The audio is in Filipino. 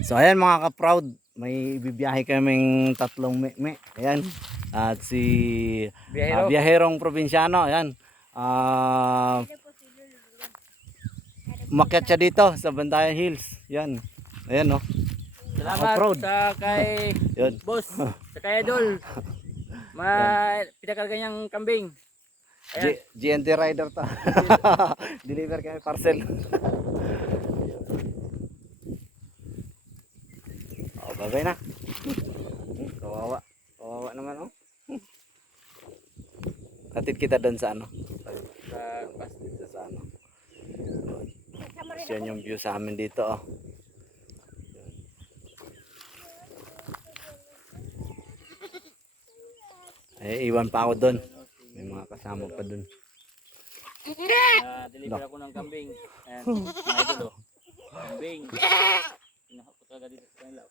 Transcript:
So ayan mga ka-proud, may bibiyahe kaming tatlong me. Ayan. At si Biyahero. biyaherong probinsyano, ayan. Umakyat siya dito sa Bantayan Hills. Yan. Ayan no. Salamat proud. sa kay Yun. boss, sa kay Idol. Pinakarga niyang kambing. Ayan. GNT rider to. Deliver kami parcel. Oh, babay na. Kawawa. Kawawa naman oh. Hatid kita doon sa ano? Sa bus dito sa ano. Yan yung view sa amin dito oh. Eh, iwan pa ako doon. May mga kasama pa doon. Deliver ako ng kambing. Ayan, mga idol oh. Kambing. Pinaka ko talaga dito sa kanila.